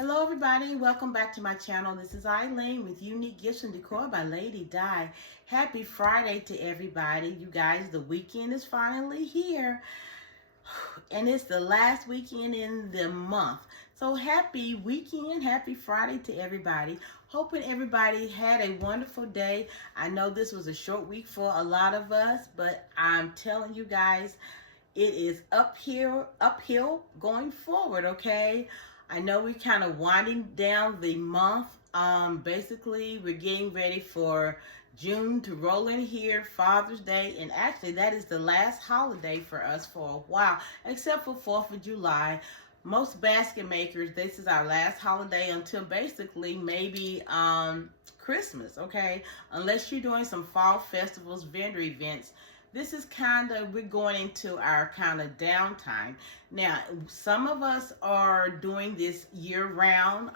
Hello everybody, welcome back to my channel. This is Eileen with Unique Gifts and Decor by Lady Di. Happy Friday to everybody. You guys, the weekend is finally here. And it's the last weekend in the month. So happy weekend, happy Friday to everybody. Hoping everybody had a wonderful day. I know this was a short week for a lot of us, but I'm telling you guys, it is uphill going forward, okay? I know we're kind of winding down the month. Basically, we're getting ready for June to roll in here, Father's Day, and actually that is the last holiday for us for a while, except for 4th of July. Most basket makers, this is our last holiday until basically maybe Christmas, okay? Unless you're doing some fall festivals, vendor events, this is we're going into our kind of downtime. Now, some of us are doing this year round,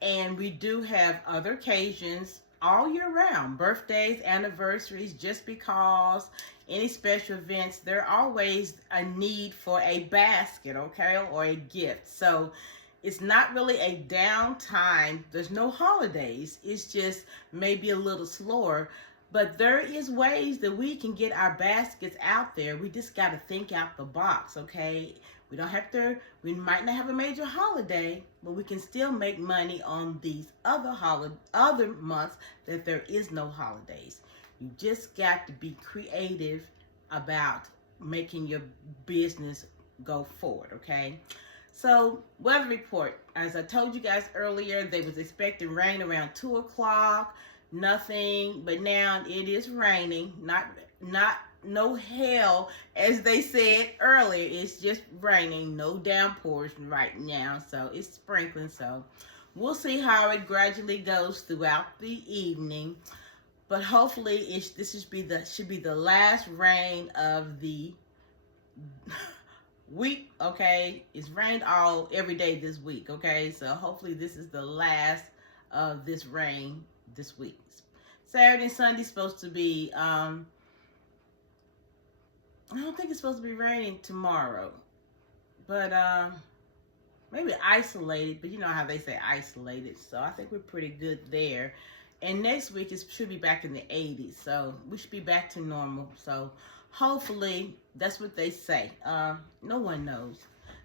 and we do have other occasions all year round, birthdays, anniversaries, just because, any special events, there always a need for a basket, okay, or a gift. So it's not really a downtime. There's no holidays. It's just maybe a little slower. But there is ways that we can get our baskets out there. We just got to think out the box, okay? We don't have to, we might not have a major holiday, but we can still make money on these other months that there is no holidays. You just got to be creative about making your business go forward, okay? So, weather report. As I told you guys earlier, they was expecting rain around 2 o'clock. Nothing, but now it is raining. Not no hail, as they said earlier. It's just raining. No downpours right now. So, it's sprinkling. So, we'll see how it gradually goes throughout the evening. But hopefully, this should be the last rain of the week, okay? It's rained every day this week, okay? So hopefully this is the last of this rain this week. Saturday and Sunday's supposed to be, I don't think it's supposed to be raining tomorrow, but maybe isolated, but you know how they say isolated, so I think we're pretty good there. And next week it should be back in the 80s, so we should be back to normal. So hopefully that's what they say. No one knows.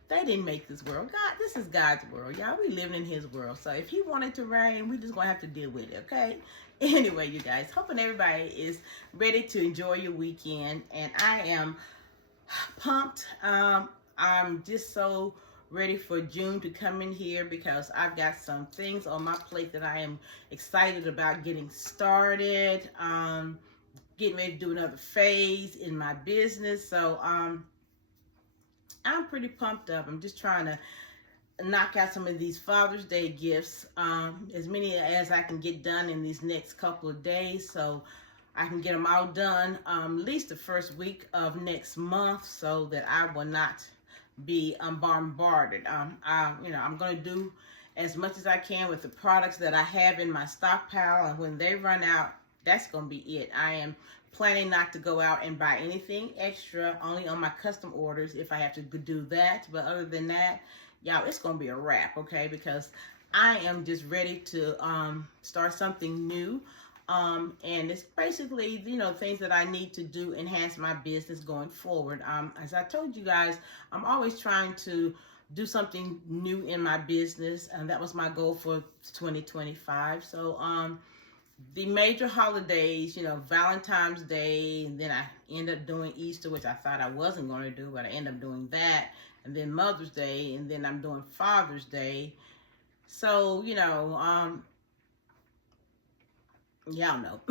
They didn't make this world. God, this is God's world, y'all. We living in His world. So if He wanted to rain, we just gonna have to deal with it, okay? Anyway, you guys, hoping everybody is ready to enjoy your weekend, and I am pumped. I'm just so ready for June to come in here because I've got some things on my plate that I am excited about getting started. Getting ready to do another phase in my business. So I'm pretty pumped up. I'm just trying to knock out some of these Father's Day gifts, as many as I can get done in these next couple of days, so I can get them all done at least the first week of next month, so that I will not be bombarded. I'm going to do as much as I can with the products that I have in my stockpile, and when they run out, that's going to be it. I am planning not to go out and buy anything extra, only on my custom orders if I have to do that. But other than that, y'all, it's going to be a wrap, okay? Because I am just ready to start something new. And it's basically, things that I need to do enhance my business going forward. As I told you guys, I'm always trying to do something new in my business, and that was my goal for 2025. So, the major holidays, Valentine's Day, and then I end up doing Easter, which I thought I wasn't going to do, but I end up doing that, and then Mother's Day, and then I'm doing Father's Day. So, y'all know.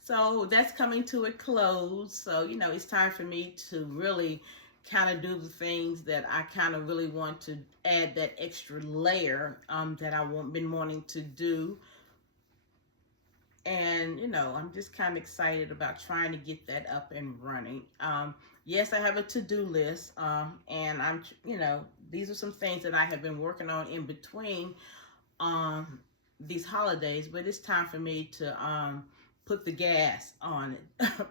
So that's coming to a close. So, it's time for me to really kind of do the things that I kind of really want to add that extra layer that I've been wanting to do. And, I'm just kind of excited about trying to get that up and running. Yes, I have a to-do list, and these are some things that I have been working on in between these holidays, but it's time for me to put the gas on it,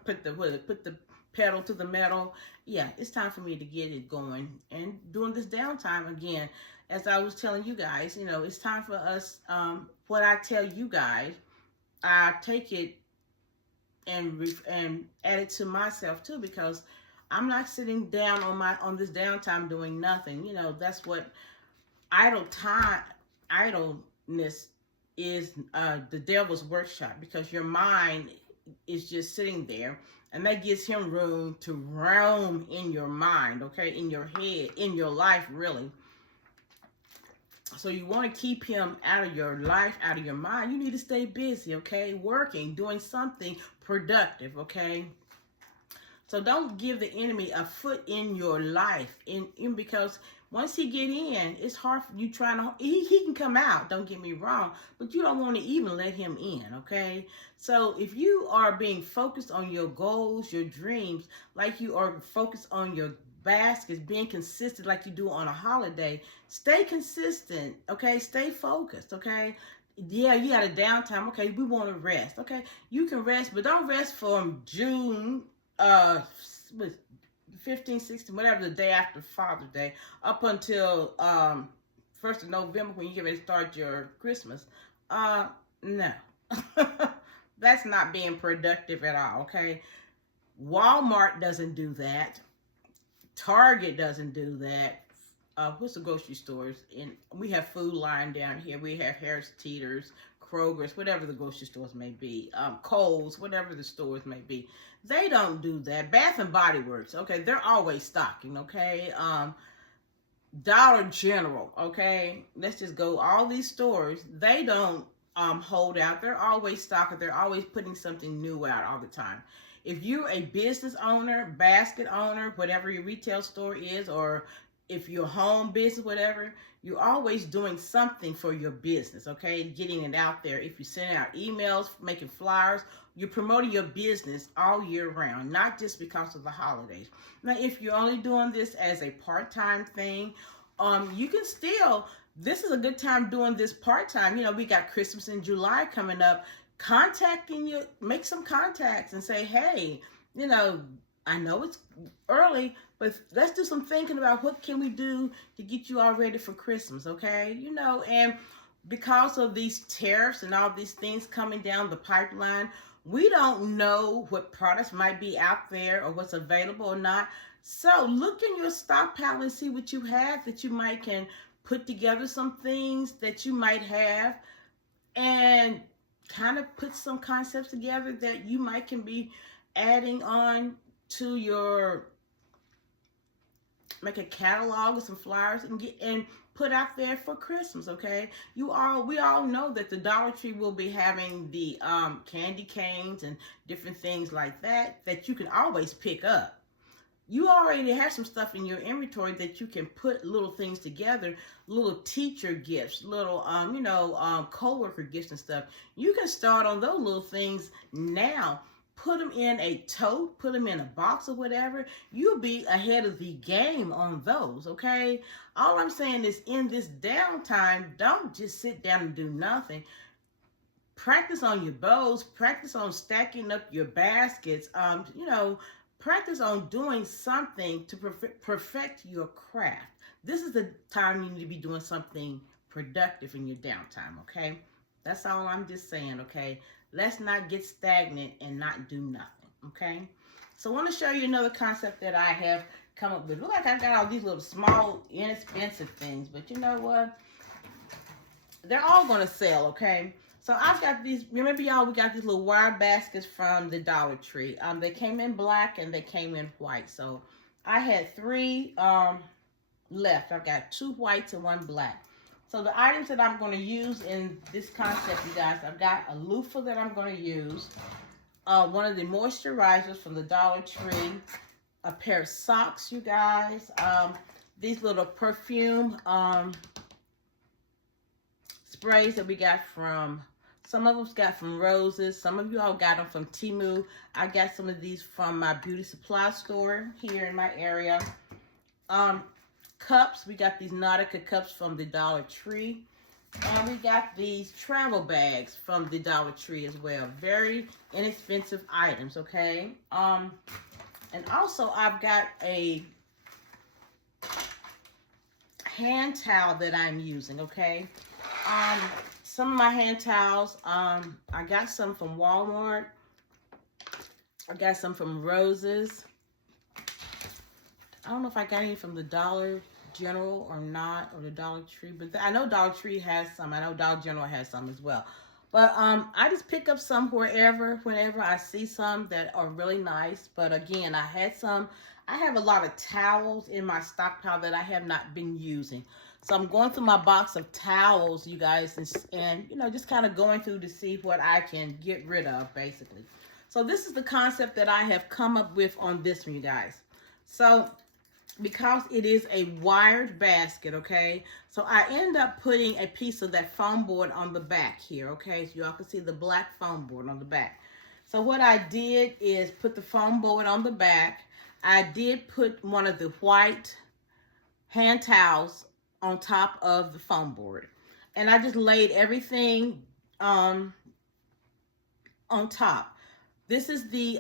put the pedal to the metal. Yeah, it's time for me to get it going. And during this downtime, again, as I was telling you guys, you know, it's time for us, what I tell you guys, I take it and add it to myself too, because I'm not sitting down on this downtime doing nothing. You know, that's what idleness is, the devil's workshop, because your mind is just sitting there, and that gives him room to roam in your mind, okay, in your head, in your life, really. So you want to keep him out of your life, out of your mind. You need to stay busy, okay, working, doing something productive, okay. So don't give the enemy a foot in your life, because once he get in, it's hard for you trying to, he can come out, don't get me wrong, but you don't want to even let him in, okay? So if you are being focused on your goals, your dreams, like you are focused on your baskets, being consistent like you do on a holiday, stay consistent, okay? Stay focused, okay? Yeah, you got a downtime, okay? We want to rest, okay? You can rest, but don't rest from June 15, 16, whatever, the day after Father's Day, up until 1st of November, when you get ready to start your Christmas. No. That's not being productive at all, okay? Walmart doesn't do that. Target doesn't do that. What's the grocery stores? And we have Food Line down here. We have Harris Teeter's, Kroger's, whatever the grocery stores may be, Kohl's, whatever the stores may be. They don't do that. Bath and Body Works, okay, they're always stocking, okay. Dollar General, okay, let's just go, all these stores, they don't hold out. They're always stocking. They're always putting something new out all the time. If you're a business owner, basket owner, whatever your retail store is, or if you're home business, whatever, you're always doing something for your business, okay? Getting it out there. If you're sending out emails, making flyers, you're promoting your business all year round, not just because of the holidays. Now, if you're only doing this as a part-time thing, you can still, this is a good time doing this part-time. You know, we got Christmas in July coming up. Contacting you, make some contacts and say, hey, you know, I know it's early, but let's do some thinking about what can we do to get you all ready for Christmas, okay? You know, and because of these tariffs and all these things coming down the pipeline, we don't know what products might be out there or what's available or not. So look in your stockpile and see what you have that you might can put together some things that you might have, and kind of put some concepts together that you might can be adding on to your, make a catalog with some flyers and get and put out there for Christmas, okay? We all know that the Dollar Tree will be having the candy canes and different things like that you can always pick up. You already have some stuff in your inventory that you can put little things together, little teacher gifts, little, co-worker gifts and stuff. You can start on those little things now. Put them in a tote, put them in a box or whatever. You'll be ahead of the game on those, okay? All I'm saying is, in this downtime, don't just sit down and do nothing. Practice on your bows, practice on stacking up your baskets, practice on doing something to perfect your craft. This is the time you need to be doing something productive in your downtime, okay? That's all I'm just saying, okay? Let's not get stagnant and not do nothing, okay? So I want to show you another concept that I have come up with. Look like I got all these little small, inexpensive things, but you know what? They're all going to sell, okay? So I've got these, remember y'all, we got these little wire baskets from the Dollar Tree. They came in black and they came in white. So I had 3 left. I've got 2 whites and 1 black. So the items that I'm going to use in this concept, you guys, I've got a loofah that I'm going to use, one of the moisturizers from the Dollar Tree, a pair of socks, you guys, these little perfume sprays that we got from, some of us got from Roses, some of you all got them from Temu. I got some of these from my beauty supply store here in my area. Cups, we got these Nautica cups from the Dollar Tree. And we got these travel bags from the Dollar Tree as well. Very inexpensive items, okay? And And also I've got a hand towel that I'm using, okay? Some of my hand towels, I got some from Walmart. I got some from Roses. I don't know if I got any from the Dollar General or not, or the Dollar Tree, but I know Dollar Tree has some. I know Dollar General has some as well. But I just pick up some whenever I see some that are really nice. But again, I have a lot of towels in my stockpile that I have not been using. So I'm going through my box of towels, you guys, and you know, just kind of going through to see what I can get rid of, basically. So this is the concept that I have come up with on this one, you guys. So because it is a wired basket, okay, so I end up putting a piece of that foam board on the back here, okay, so y'all can see the black foam board on the back. So what I did is put the foam board on the back. I did put one of the white hand towels on top of the foam board, and I just laid everything on top. This is the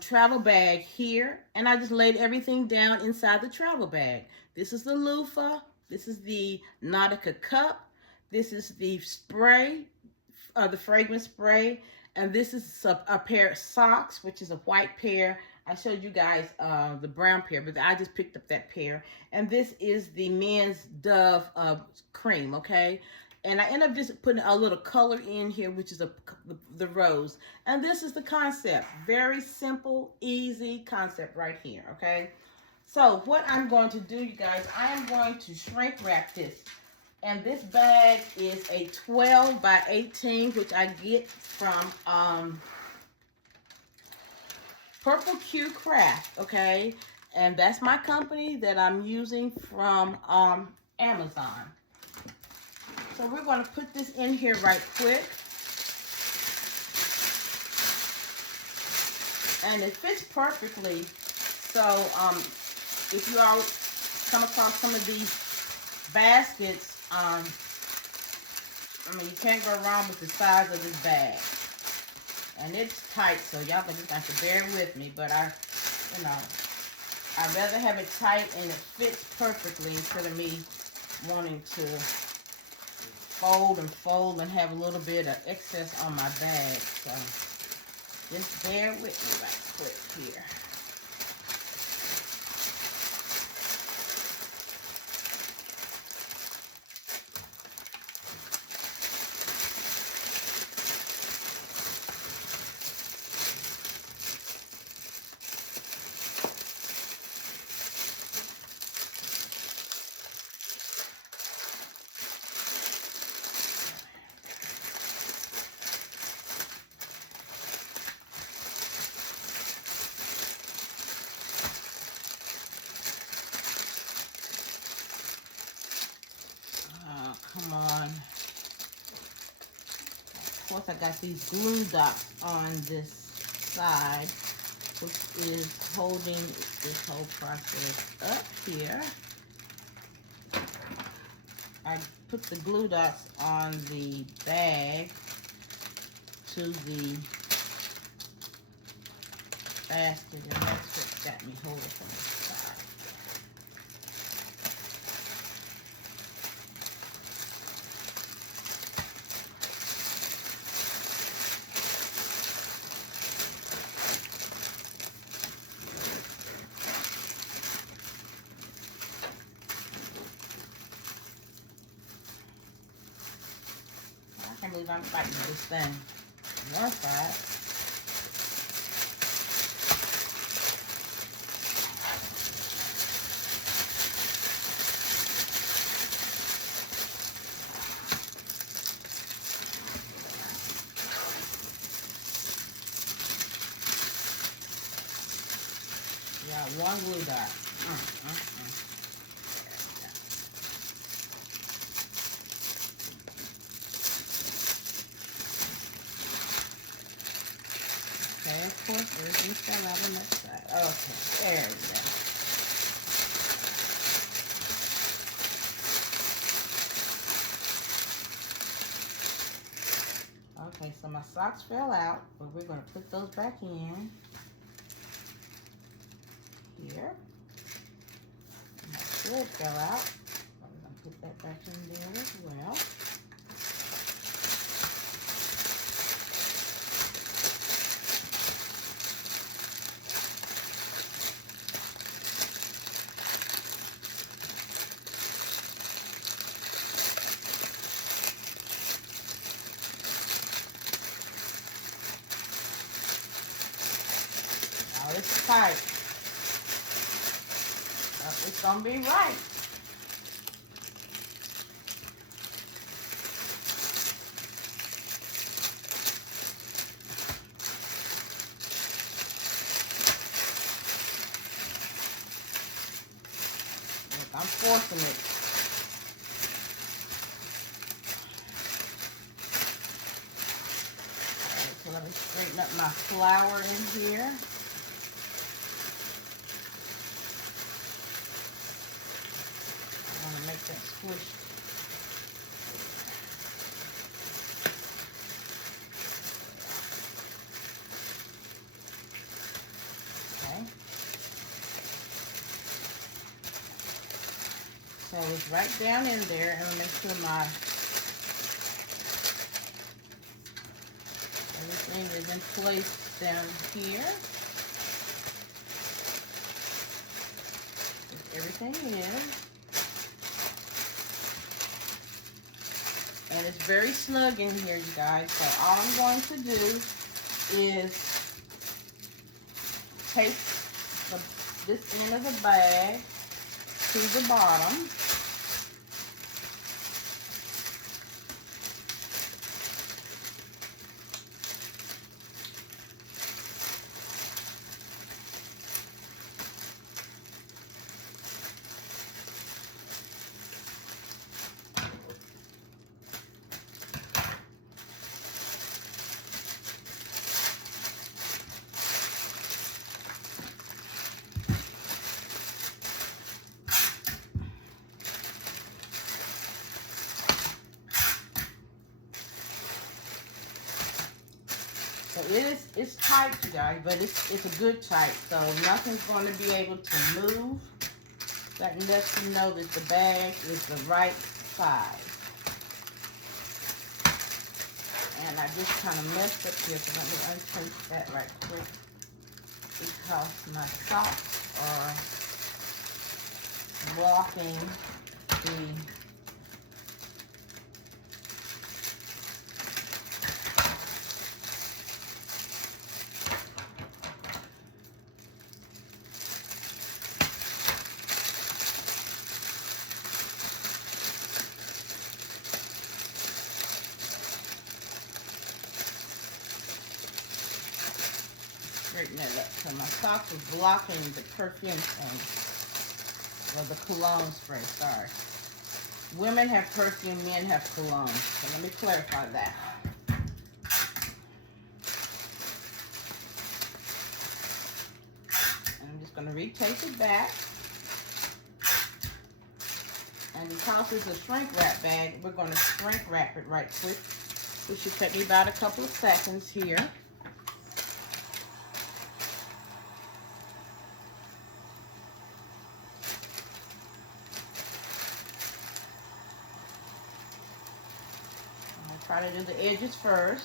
travel bag here, and I just laid everything down inside the travel bag. This is the loofah. This is the Nautica cup. This is the spray, the fragrance spray, and this is a pair of socks, which is a white pair. I showed you guys the brown pair, but I just picked up that pair. And this is the men's Dove cream, okay? And I end up just putting a little color in here, which is the rose. And this is the concept. Very simple, easy concept right here, okay? So what I'm going to do, you guys, I am going to shrink wrap this. And this bag is a 12 by 18, which I get from Purple Q Craft, okay? And that's my company that I'm using from Amazon. So we're going to put this in here right quick. And it fits perfectly. So if you all come across some of these baskets, I mean, you can't go wrong with the size of this bag. And it's tight, so y'all just have to bear with me. But I'd rather have it tight and it fits perfectly instead of me wanting to fold and have a little bit of excess on my bag. So just bear with me right quick here. Come on. Of course, I got these glue dots on this side, which is holding this whole process up here. I put the glue dots on the bag to the basket, and that's what got me holding from the side. I can't believe I'm fighting this thing. One side. Yeah, one glue dot. Okay, of course, everything fell out on that side. Okay, there we go. Okay, so my socks fell out, but we're going to put those back in. here. That should go out. I'm going to put that back in there as well. Now it's tight. It's gonna be right. Look, I'm forcing it. Alright, so let me straighten up my flour in here. Make that squish. Okay. So it's right down in there, and I'll make sure my everything is in place down here. Everything is. And it's very snug in here, you guys. So all I'm going to do is take this end of the bag to the bottom. So it's tight, you guys, but it's a good tight. So nothing's going to be able to move. That lets you know that the bag is the right size. And I just kind of messed up here, so let me untape that right quick because my socks are blocking the straighten that up. So my socks are blocking the perfume or the cologne spray, sorry. Women have perfume, men have cologne. So let me clarify that. And I'm just going to retape it back. And because it's a shrink wrap bag, we're going to shrink wrap it right quick. It should take me about a couple of seconds here. Try to do the edges first.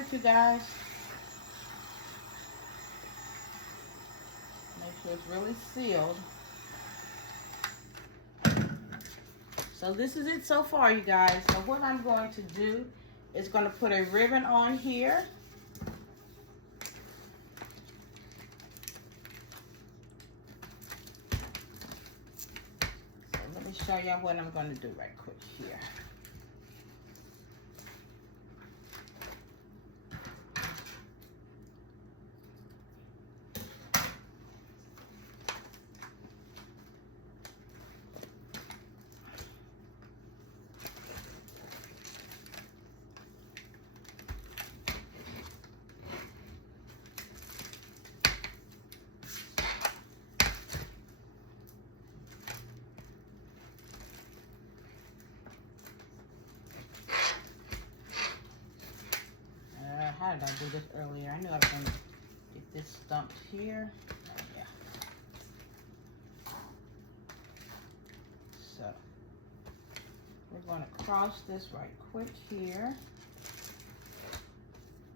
right, you guys. Make sure it's really sealed. So this is it so far, you guys. So what I'm going to do is going to put a ribbon on here. So let me show y'all what I'm going to do right quick here. How did I do this earlier? I knew I was going to get this stumped here. Oh, yeah. So, we're going to cross this right quick here.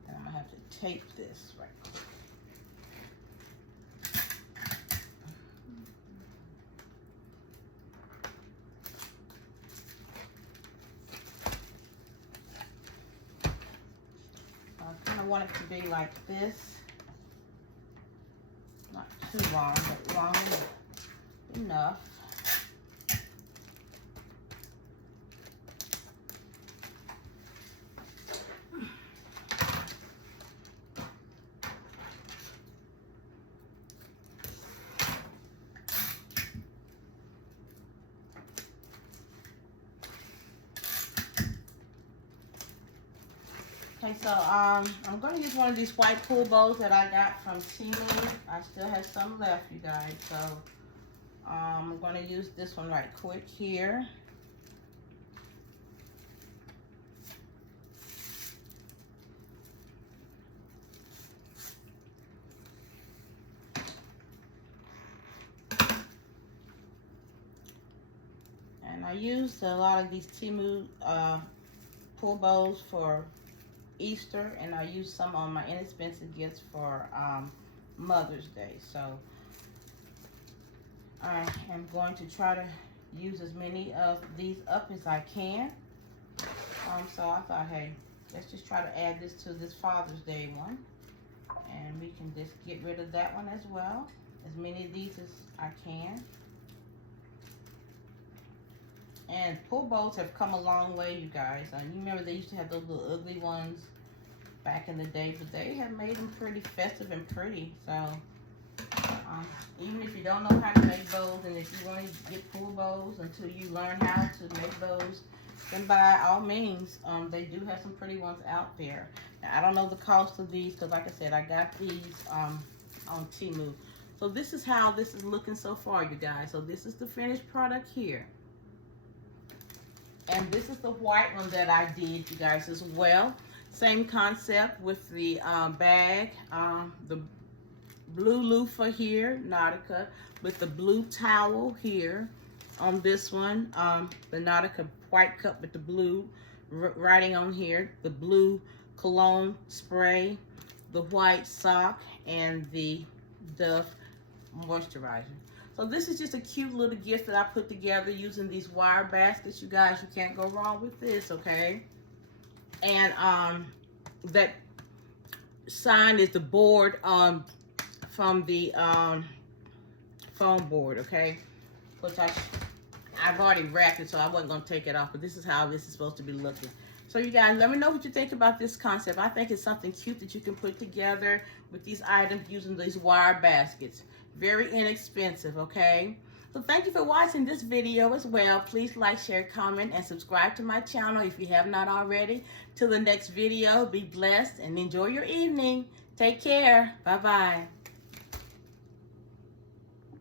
And I'm going to have to tape this right quick. I kind of want it to be like this. Not too long, but long enough. Okay, so I'm going to use one of these white pool bows that I got from Temu. I still have some left, you guys. So I'm going to use this one right quick here. And I used a lot of these Temu pool bows for Easter, and I used some on my inexpensive gifts for Mother's Day. So I am going to try to use as many of these up as I can. So I thought, hey, let's just try to add this to this Father's Day one, and we can just get rid of that one as well. As many of these as I can. And pool bows have come a long way, you guys. You remember they used to have those little ugly ones back in the day, but they have made them pretty festive and pretty. So even if you don't know how to make bows, and if you want to get pool bows until you learn how to make bows, then by all means, they do have some pretty ones out there. Now, I don't know the cost of these because, like I said, I got these on Temu. So this is how this is looking so far, you guys. So this is the finished product here. And this is the white one that I did, you guys, as well. Same concept with the bag, the blue loofah here, Nautica, with the blue towel here on this one. The Nautica white cup with the blue writing on here, the blue cologne spray, the white sock, and the Dove moisturizer. So this is just a cute little gift that I put together using these wire baskets, you guys. You can't go wrong with this, okay? And that sign is the board from the foam board, okay? Which I've already wrapped it, so I wasn't going to take it off, but this is how this is supposed to be looking. So you guys, let me know what you think about this concept. I think it's something cute that you can put together with these items using these wire baskets. Very inexpensive, okay? So thank you for watching this video as well. Please like, share, comment, and subscribe to my channel if you have not already. Till the next video, be blessed and enjoy your evening. Take care. Bye-bye.